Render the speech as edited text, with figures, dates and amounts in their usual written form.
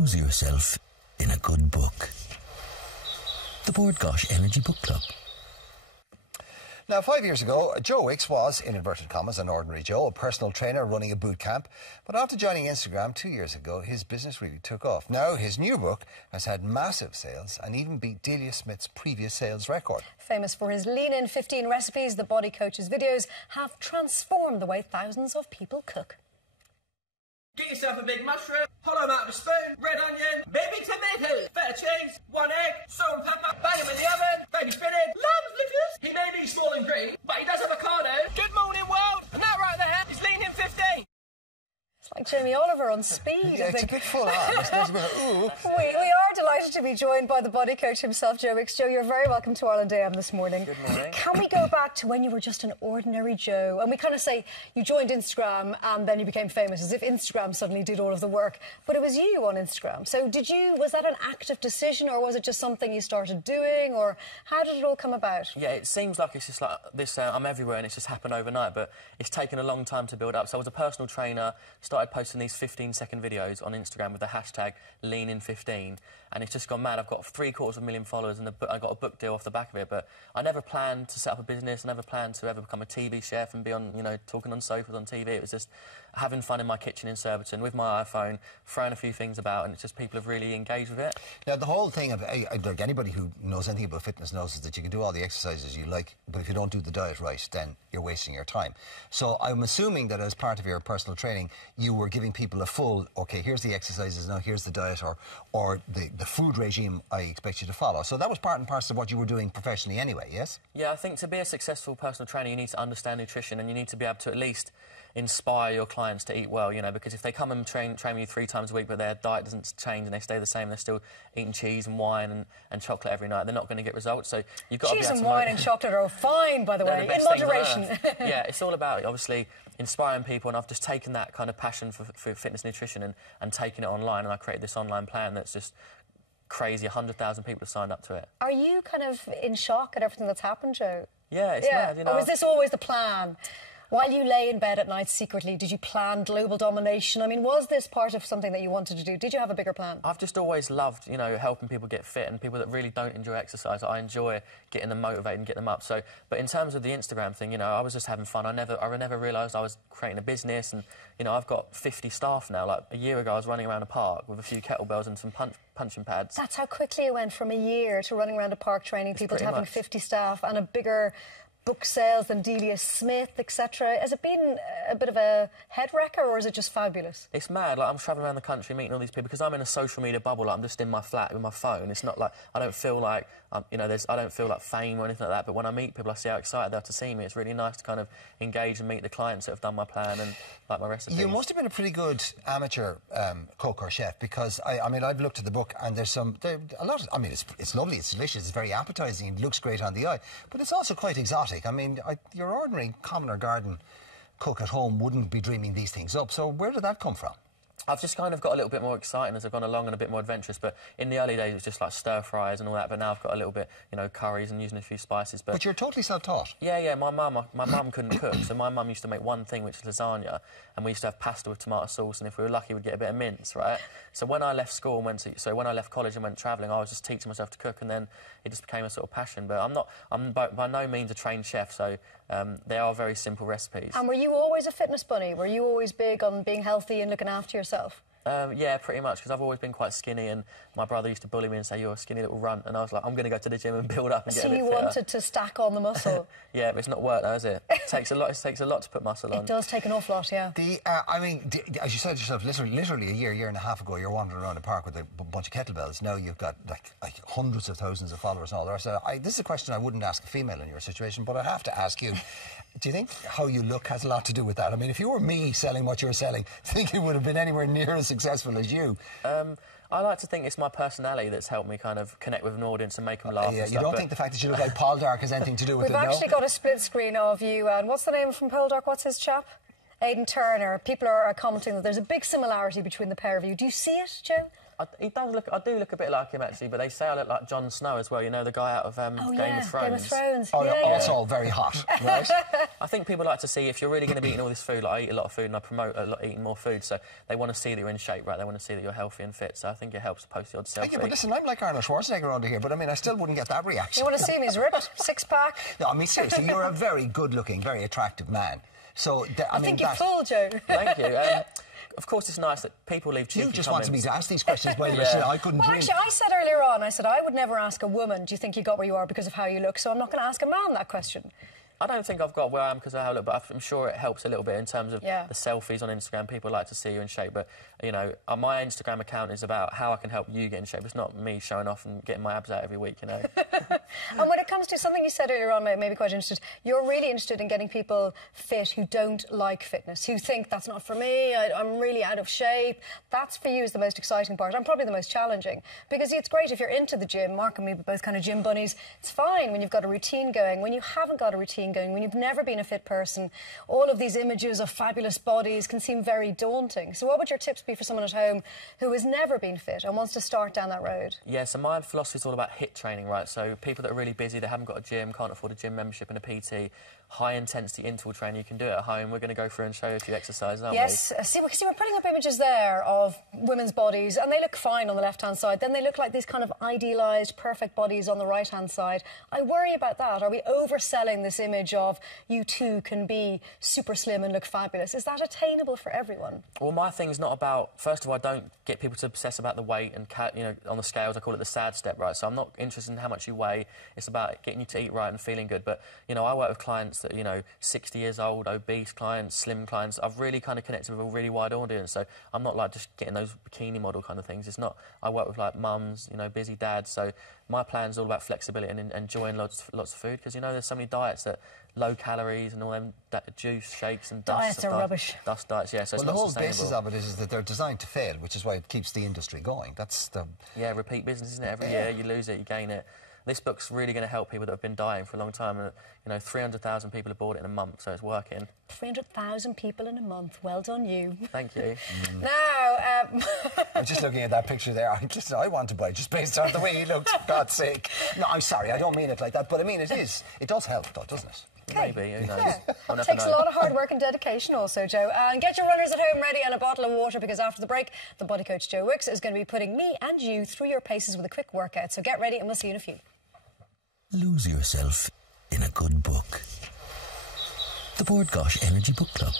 Lose yourself in a good book. The Board Gosh Energy Book Club. Now, 5 years ago, Joe Wicks was, in inverted commas, an ordinary Joe, a personal trainer running a boot camp. But after joining Instagram 2 years ago, his business really took off. Now, his new book has had massive sales and even beat Delia Smith's previous sales record. Famous for his lean-in 15 recipes, the Body Coach's videos have transformed the way thousands of people cook. Get yourself a big mushroom, hollow them out with a spoon, red onion, baby tomatoes, feta cheese, 1 egg, salt and pepper, bang them in the oven, baby spinach, lamb's liquors. He may be small and green, but he does avocado. Good morning, world! And that right there is lean in 15. It's like Jamie Oliver on speed. Yeah, it's a bit full on. It's not a bit of, ooh. We are delighted to be joined by the Body Coach himself, Joe Wicks. Joe, you're very welcome to Ireland AM this morning. Good morning. Can we go back to when you were just an ordinary Joe? And we kind of say you joined Instagram and then you became famous, as if Instagram suddenly did all of the work. But it was you on Instagram. So was that an active decision, or was it just something you started doing, or how did it all come about? Yeah, it seems like it's just like this, I'm everywhere and it's just happened overnight, but it's taken a long time to build up. So I was a personal trainer, started posting these 15-second videos on Instagram with the hashtag #LeanIn15, and it's just gone mad. I've got 750,000 followers and I got a book deal off the back of it, but I never planned to set up a business, I never planned to ever become a TV chef and be on, you know, talking on sofas on TV. It was just having fun in my kitchen in Surbiton with my iPhone, throwing a few things about, and it's just people have really engaged with it. Now, the whole thing of, like, anybody who knows anything about fitness knows is that you can do all the exercises you like, but if you don't do the diet right, then you're wasting your time. So I'm assuming that as part of your personal training, you were giving people a full, OK, here's the exercises, now here's the diet, or the food regime I expect you to follow. So that was part and parcel of what you were doing professionally anyway, yes? Yeah, I think to be a successful personal trainer, you need to understand nutrition, and you need to be able to at least inspire your clients to eat well, you know, because if they come and train you 3 times a week but their diet doesn't change and they stay the same, they're still eating cheese and wine and chocolate every night, they're not going to get results. So you've got cheese to be and wine and chocolate are fine, by the way, in moderation. Yeah, it's all about, obviously, inspiring people, and I've just taken that kind of passion for fitness nutrition and taken it online, and I created this online plan that's just crazy. 100,000 people have signed up to it. Are you kind of in shock at everything that's happened, Joe? Yeah, it's mad, you know. Or was this always the plan? While you lay in bed at night secretly, did you plan global domination? I mean, was this part of something that you wanted to do? Did you have a bigger plan? I've just always loved, you know, helping people get fit, and people that really don't enjoy exercise. I enjoy getting them motivated and getting them up. So, but in terms of the Instagram thing, you know, I was just having fun. I never realised I was creating a business, and, you know, I've got 50 staff now. Like, a year ago, I was running around a park with a few kettlebells and some punching pads. That's how quickly it went from a year to running around a park training people to having 50 staff and a bigger book sales than Delia Smith, etc. Has it been a bit of a head wrecker, or is it just fabulous? It's mad. Like, I'm travelling around the country meeting all these people because I'm in a social media bubble. Like, I'm just in my flat with my phone. It's not like I don't feel like you know, I don't feel like fame or anything like that. But when I meet people, I see how excited they are to see me. It's really nice to kind of engage and meet the clients that have done my plan and like my recipes. You must have been a pretty good amateur cook or chef, because I mean, I've looked at the book and there's a lot of, I mean, it's lovely, it's delicious, it's very appetising, it looks great on the eye, but it's also quite exotic. I mean, your ordinary common or garden cook at home wouldn't be dreaming these things up. So where did that come from? I've just kind of got a little bit more exciting as I've gone along and a bit more adventurous, but in the early days it was just like stir-fries and all that, but now I've got a little bit, you know, curries and using a few spices. But you're totally self-taught? Yeah, my mum couldn't cook, so my mum used to make one thing, which is lasagna, and we used to have pasta with tomato sauce, and if we were lucky we'd get a bit of mince, right? So when I left school and when I left college and went travelling, I was just teaching myself to cook, and then it just became a sort of passion. But I'm by no means a trained chef, so they are very simple recipes. And were you always a fitness bunny? Were you always big on being healthy and looking after yourself? Yeah, pretty much, because I've always been quite skinny, and my brother used to bully me and say, you're a skinny little runt, and I was like, I'm going to go to the gym and build up and get a bit fitter. So you wanted to stack on the muscle? Yeah, but it's not work now, is it? It takes a lot to put muscle on. It does take an awful lot, yeah. I mean, as you said yourself, literally a year and a half ago, you're wandering around a park with a bunch of kettlebells. Now you've got like hundreds of thousands of followers and all the rest. This is a question I wouldn't ask a female in your situation, but I have to ask you. Do you think how you look has a lot to do with that? I mean, if you were me selling what you're selling, I think it would have been anywhere near as successful as you. I like to think it's my personality that's helped me kind of connect with an audience and make them laugh. Yeah, you don't think the fact that you look like Paul Dark has anything to do with it, We've actually got a split screen of you, and what's the name from Paul Dark? What's his chap? Aidan Turner. People are commenting that there's a big similarity between the pair of you. Do you see it, Joe? I do look a bit like him, actually, but they say I look like Jon Snow as well, you know, the guy out of Game of Thrones. Game of Thrones. Oh, yeah, yeah. It's all very hot, right? I think people like to see, if you're really going to be eating all this food, like I eat a lot of food and I promote eating more food, so they want to see that you're in shape, right? They want to see that you're healthy and fit, so I think it helps to post the odd selfie. Thank you, but listen, I'm like Arnold Schwarzenegger under here, but I mean, I still wouldn't get that reaction. You want to see him? He's ripped, six-pack. No, I mean, seriously, you're a very good-looking, very attractive man. So, I mean, think you're full, Joe. Thank you. Of course, it's nice that people leave cheeky You just comments. wanted me to ask these questions by the way, I couldn't Well, dream. actually, I said earlier on, I said I would never ask a woman, do you think you got where you are because of how you look? So I'm not going to ask a man that question. I don't think I've got where I am because of how I look, but I'm sure it helps a little bit in terms of the selfies on Instagram. People like to see you in shape, but, you know, my Instagram account is about how I can help you get in shape. It's not me showing off and getting my abs out every week, you know. And when it comes to something you said earlier on, maybe quite interested, you're really interested in getting people fit who don't like fitness, who think that's not for me, I'm really out of shape. That's for you is the most exciting part, and probably the most challenging, because it's great if you're into the gym. Mark and me are both kind of gym bunnies. It's fine when you've got a routine going. When you haven't got a routine going, when you've never been a fit person, all of these images of fabulous bodies can seem very daunting. So what would your tips be for someone at home who has never been fit and wants to start down that road? Yeah, so my philosophy is all about HIIT training, right? So people that are really busy, they haven't got a gym, can't afford a gym membership and a PT, high-intensity interval training, you can do it at home. We're going to go through and show you a few exercises, aren't we? Yes, see, we're putting up images there of women's bodies, and they look fine on the left-hand side. Then they look like these kind of idealised, perfect bodies on the right-hand side. I worry about that. Are we overselling this image of you too can be super slim and look fabulous? Is that attainable for everyone? Well, my thing's not about... First of all, I don't get people to obsess about the weight and, you know, on the scales, I call it the sad step, right? So I'm not interested in how much you weigh. It's about getting you to eat right and feeling good. But, you know, I work with clients that, you know, 60 years old, obese clients, slim clients. I've really kind of connected with a really wide audience, so I'm not like just getting those bikini model kind of things. It's not... I work with like mums, you know, busy dads, so my plan's all about flexibility and enjoying lots of food, because, you know, there's so many diets that low calories and all them juice shakes and diets are rubbish. Dust diets, yeah. So well, it's the whole sustainable. basis of it is that they're designed to fail, which is why it keeps the industry going. That's the... Yeah, repeat business, isn't it? Every year you lose it, you gain it. This book's really going to help people that have been dying for a long time. And, you know, 300,000 people have bought it in a month, so it's working. 300,000 people in a month. Well done, you. Thank you. Now, I'm just looking at that picture there. I want to buy just based on the way he looks, for God's sake. No, I'm sorry, I don't mean it like that, but I mean it does help, though, doesn't it? Maybe, who knows? Yeah. I'll never Takes know. a lot of hard work and dedication also, Joe. And get your runners at home ready and a bottle of water, because after the break, the body coach Joe Wicks is going to be putting me and you through your paces with a quick workout. So get ready and we'll see you in a few. Lose yourself in a good book. The Board Gosh Energy Book Club.